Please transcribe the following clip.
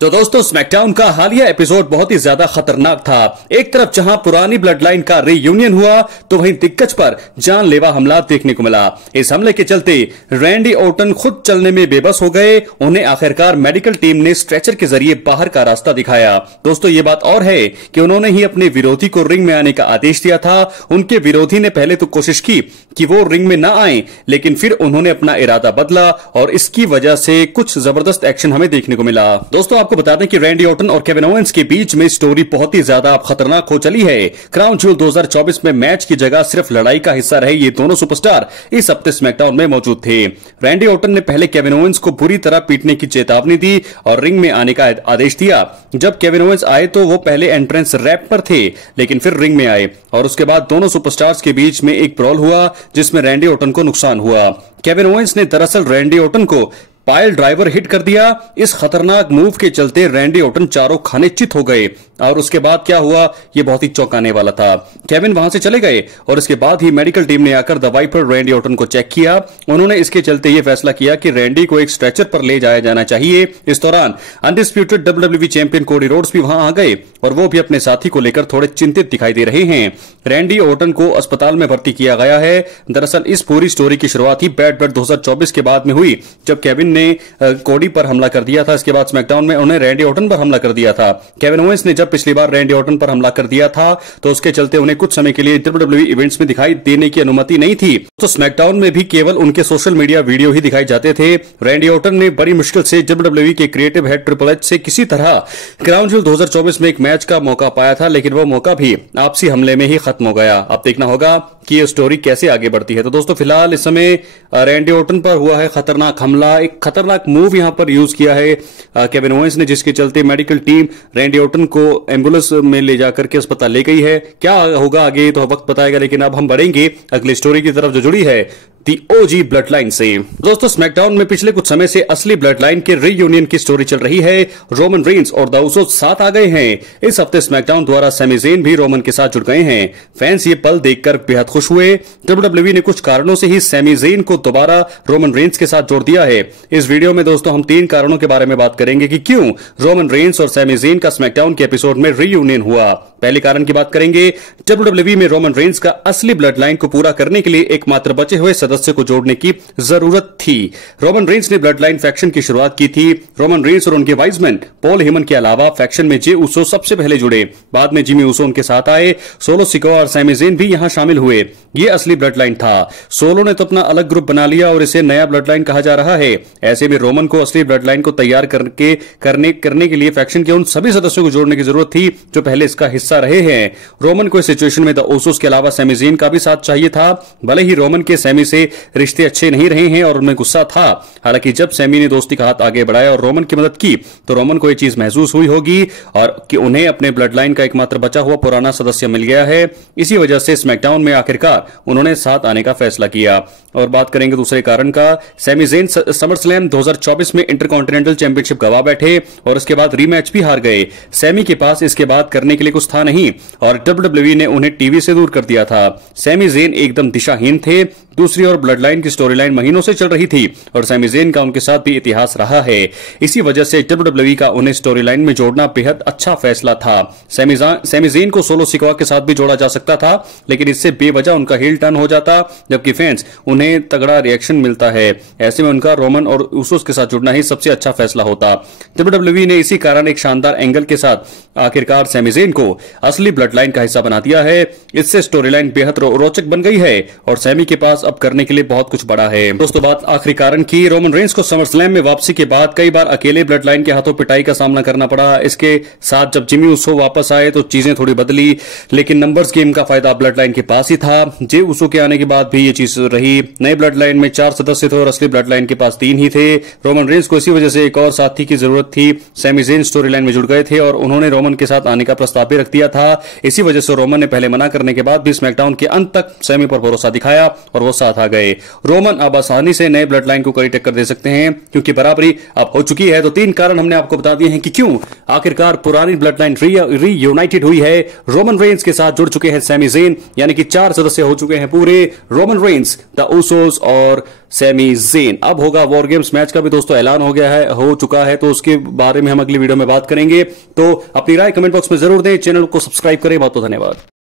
तो दोस्तों स्मैकडाउन का हालिया एपिसोड बहुत ही ज्यादा खतरनाक था। एक तरफ जहां पुरानी ब्लड लाइन का रीयूनियन हुआ तो वहीं दिग्गज पर जानलेवा हमला देखने को मिला। इस हमले के चलते रैंडी ऑर्टन खुद चलने में बेबस हो गए। उन्हें आखिरकार मेडिकल टीम ने स्ट्रेचर के जरिए बाहर का रास्ता दिखाया। दोस्तों ये बात और है कि उन्होंने ही अपने विरोधी को रिंग में आने का आदेश दिया था। उनके विरोधी ने पहले तो कोशिश की कि वो रिंग में ना आए, लेकिन फिर उन्होंने अपना इरादा बदला और इसकी वजह से कुछ जबरदस्त एक्शन हमें देखने को मिला। दोस्तों आपको बता दें कि रैंडी ऑर्टन और केविन ओवेंस के बीच में स्टोरी बहुत ही ज्यादा खतरनाक हो चली है। क्राउन ज्यूल 2024 में मैच की जगह सिर्फ लड़ाई का हिस्सा रहे ये दोनों सुपरस्टार इस हफ्ते स्मैकडाउन में मौजूद थे। रैंडी ऑर्टन ने पहले केविन ओवेंस को बुरी तरह पीटने की चेतावनी दी और रिंग में आने का आदेश दिया। जब केविन ओवेंस आए तो वो पहले एंट्रेंस रैप पर थे, लेकिन फिर रिंग में आए और उसके बाद दोनों सुपरस्टार्स के बीच में एक ब्रॉल हुआ जिसमें रैंडी ऑर्टन को नुकसान हुआ। केविन ओवेंस ने दरअसल रैंडी ऑर्टन को पायल ड्राइवर हिट कर दिया। इस खतरनाक मूव के चलते रैंडी ऑर्टन चारों खाने चित हो गए और उसके बाद क्या हुआ ये बहुत ही चौंकाने वाला था। केविन वहां से चले गए और इसके बाद ही मेडिकल टीम ने आकर दवाई पर रैंडी ऑर्टन को चेक किया। उन्होंने इसके चलते ये फैसला किया कि रैंडी को एक स्ट्रेचर पर ले जाया जाना चाहिए। इस दौरान undisputed WWE champion Cody Rhodes भी वहां आ गए और वो भी अपने साथी को लेकर थोड़े चिंतित दिखाई दे रहे हैं। रैंडी ऑर्टन को अस्पताल में भर्ती किया गया है। दरअसल इस पूरी स्टोरी की शुरुआत ही बैड ब्लड 2024 के बाद में हुई, जब केविन ने कोडी पर हमला कर दिया था। इसके बाद स्मैकडाउन में उन्हें रैंडी ऑर्टन पर हमला कर दिया था। केविन ओवेंस ने जब पिछली बार रैंडी ऑर्टन पर हमला कर दिया था तो उसके चलते उन्हें कुछ समय के लिए डब्ल्यूडब्ल्यूई इवेंट्स में दिखाई देने की अनुमति नहीं थी। तो स्मैकडाउन में भी केवल उनके सोशल मीडिया वीडियो ही दिखाई जाते थे। रैंडी ऑर्टन ने बड़ी मुश्किल से डब्ल्यूडब्ल्यूई के क्रिएटिव हेड ट्रिपल एच से किसी तरह क्राउन ज्यूल 2024 में एक मैच का मौका पाया था, लेकिन वो मौका भी आपसी हमले में ही खत्म हो गया। अब देखना होगा कि ये स्टोरी कैसे आगे बढ़ती है। तो दोस्तों फिलहाल इस समय रैंडी ऑर्टन पर हुआ है खतरनाक हमला। एक खतरनाक मूव यहां पर यूज किया है केविन ओवेंस ने, जिसके चलते मेडिकल टीम रैंडी ऑर्टन को एम्बुलेंस में ले जाकर के अस्पताल ले गई है। क्या होगा आगे तो वक्त बताएगा, लेकिन अब हम बढ़ेंगे अगली स्टोरी की तरफ जो जुड़ी है दी ओजी ब्लड लाइन से। दोस्तों स्मैकडाउन में पिछले कुछ समय से असली ब्लड लाइन के रीयूनियन की स्टोरी चल रही है। रोमन रेंस और द उसोस साथ आ गए हैं। इस हफ्ते स्मैकडाउन द्वारा सैमी ज़ेन भी रोमन के साथ जुड़ गए हैं। फैंस ये पल देखकर बेहद खुश हुए। डब्ल्यूडब्ल्यूई ने कुछ कारणों से ही सैमी ज़ेन को दोबारा रोमन रेंस के साथ जोड़ दिया है। इस वीडियो में दोस्तों हम 3 कारणों के बारे में बात करेंगे कि क्यों रोमन रेंस और सैमी ज़ेन का स्मैकडाउन के एपिसोड में रीयूनियन हुआ। पहले कारण की बात करेंगे, डब्ल्यूडब्ल्यूई में रोमन रेंस का असली ब्लड लाइन को पूरा करने के लिए एकमात्र बचे हुए सदस्य को जोड़ने की जरूरत थी। रोमन रेंस ने ब्लड लाइन फैक्शन की शुरुआत की थी। रोमन रेंस और उनके वाइजमैन पॉल हेमन के अलावा फैक्शन में जे उसो सबसे पहले जुड़े। बाद में जिमी उसो उनके साथ आए। सोलो सिकोआ और सैमी ज़ेन भी यहां शामिल हुए। ये असली ब्लड लाइन था। सोलो ने तो अपना अलग ग्रुप बना लिया और इसे नया ब्लड लाइन कहा जा रहा है। ऐसे में रोमन को असली ब्लड लाइन को तैयार करने के लिए फैक्शन के उन सभी सदस्यों को जोड़ने की जरूरत थी जो पहले इसका हिस्सा रहे हैं। रोमन को इस सिचुएशन में द ओसोस के अलावा सैमी ज़ेन का भी साथ चाहिए था। भले ही रोमन के सैमी से रिश्ते अच्छे नहीं रहे हैं और उनमें गुस्सा था, हालांकि जब सैमी ने दोस्ती का हाथ आगे बढ़ाया और रोमन की मदद की तो रोमन को यह चीज महसूस हुई होगी और कि उन्हें अपने ब्लड लाइन का एकमात्र बचा हुआ पुराना सदस्य मिल गया है। इसी वजह से स्मैकडाउन में आखिरकार उन्होंने साथ आने का फैसला किया। और बात करेंगे दूसरे कारण का, सैमी ज़ेन समरस्लैम 2024 में इंटरकॉन्टिनेंटल चैंपियनशिप गवा बैठे और उसके बाद रीमैच भी हार गए। सैमी के पास इसके बाद करने के लिए कुछ था नहीं और डब्ल्यूडब्ल्यूई ने उन्हें टीवी से दूर कर दिया था। सैमी ज़ेन एकदम दिशाहीन थे। दूसरी ओर ब्लड लाइन की स्टोरी लाइन महीनों से चल रही थी और सैमी ज़ेन का उनके साथ भी इतिहास रहा है। इसी वजह से डब्ल्यूडब्ल्यूई का उन्हें स्टोरी लाइन में जोड़ना बेहद अच्छा फैसला था। सैमी ज़ेन को सोलो सिकोआ के साथ भी जोड़ा जा सकता था, लेकिन इससे बेवजह उनका हील टर्न हो जाता, जबकि फैंस उन्हें तगड़ा रिएक्शन मिलता है। ऐसे में उनका रोमन और उसोस के साथ जुड़ना ही सबसे अच्छा फैसला होता। डब्ल्यूडब्ल्यूई ने इसी कारण एक शानदार एंगल के साथ आखिरकार सैमी ज़ेन को असली ब्लड लाइन का हिस्सा बना दिया है। इससे स्टोरी लाइन बेहद रोचक बन गई है और सैमी के पास अब करने के लिए बहुत कुछ बड़ा है। दोस्तों बात आखिरी कारण की, रोमन रेंस को समरस्लैम में वापसी के बाद कई बार अकेले ब्लड लाइन के हाथों पिटाई का सामना करना पड़ा। इसके साथ जब जिमी उसो वापस आए तो चीजें थोड़ी बदली, लेकिन नंबर्स गेम का फायदा ब्लड लाइन के पास ही था। जे उसो के आने के बाद भी ये चीज रही। नए ब्लड लाइन में 4 सदस्य थे और असली ब्लड लाइन के पास 3 ही थे। रोमन रेंस को इसी वजह से एक और साथी की जरूरत थी। सैमी ज़ेन स्टोरी लाइन में जुड़ गए थे और उन्होंने रोमन के साथ आने का प्रस्ताव भी रख दिया था। इसी वजह से रोमन ने पहले मना करने के बाद भी स्मैकडाउन के अंत तक सैमी पर भरोसा दिखाया और वो साथ आ गए। रोमन अब आसानी से नए ब्लड लाइन को कड़ी टक्कर दे सकते हैं क्योंकि बराबरी अब हो चुकी है। तो 3 कारण हमने आपको बता दिए हैं कि क्यों आखिरकार पुरानी ब्लड लाइन रीयूनाइटेड हुई है। रोमन रेंस के साथ जुड़ चुके हैं सैमी ज़ेन, यानी कि 4 सदस्य हो चुके हैं पूरे, रोमन रेंस, द उसोस और सैमी ज़ेन। अब होगा वॉर गेम्स मैच का भी दोस्तों ऐलान हो चुका है, तो उसके बारे में हम अगली वीडियो में बात करेंगे। तो अपनी राय कमेंट बॉक्स में जरूर दें, चैनल को सब्सक्राइब करें। बहुत बहुत धन्यवाद।